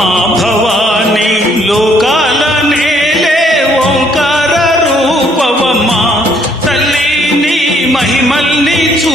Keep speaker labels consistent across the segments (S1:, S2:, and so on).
S1: అమ్మా భవాని లోకాల నేలే ఓంకార రూపవమ్మా తల్లి నీ మహిమల్ని చూ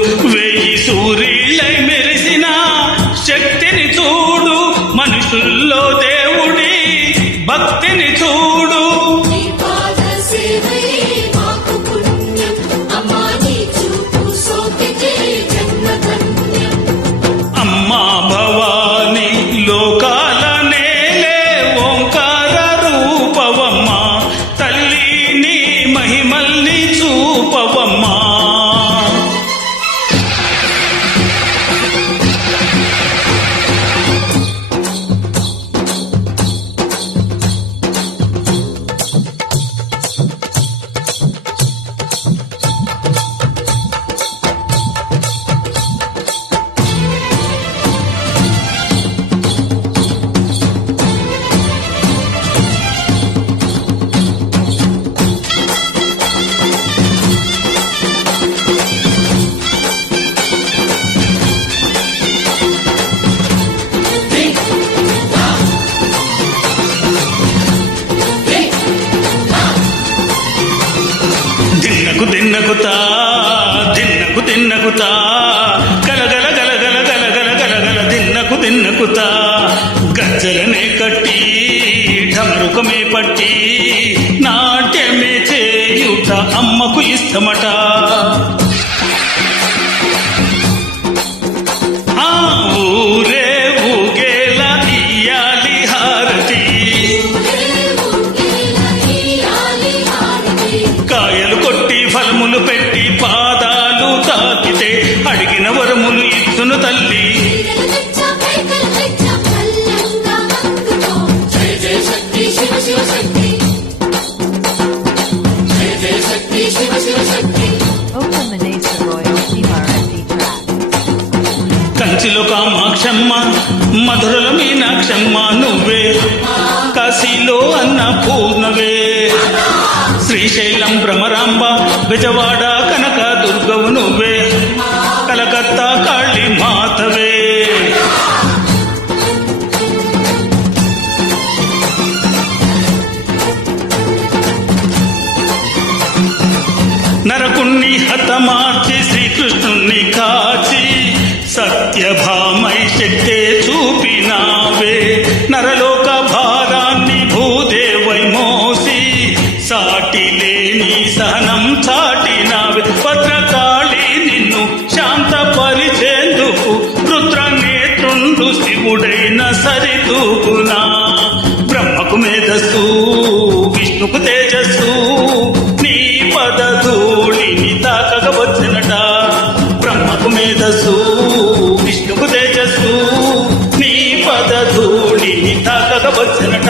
S1: ಭವಾ గలగల గలగల గలగల గలగల దిన్నకు దిన్నకుతా గజ్జలనే కట్టి ఢమరుకమే పట్టి నాట్యమే చేయుట అమ్మకు ఇష్టమట కాశీలో కామాక్షమ్మ మధురల మీనాక్షమ్మ నువ్వే కాశీలో అన్న పూర్ణవే శ్రీశైలం భ్రమరాంబ విజవాడ కనక దుర్గవు నువ్వే కలకత్తా కాళీ మాతవే నరకుణ్ణి హతమార్చి శ్రీకృష్ణుణ్ణి కాచి సత్యభామై శక్తే చూపినావే నరలోక భారాన్ని భూదేవై మోసి సాటి లేని సహనం చాటినావే భద్రకాళి నిన్ను శాంతపరిచేందుకు రుద్రనేత్రుండు శివుడైన సరితూకునా బ్రహ్మకు మేధస్సు విష్ణుకు తేజస్సు నీ పదధూళిని తాకక వచ్చినట బ్రహ్మకు మేధస్సు Oh,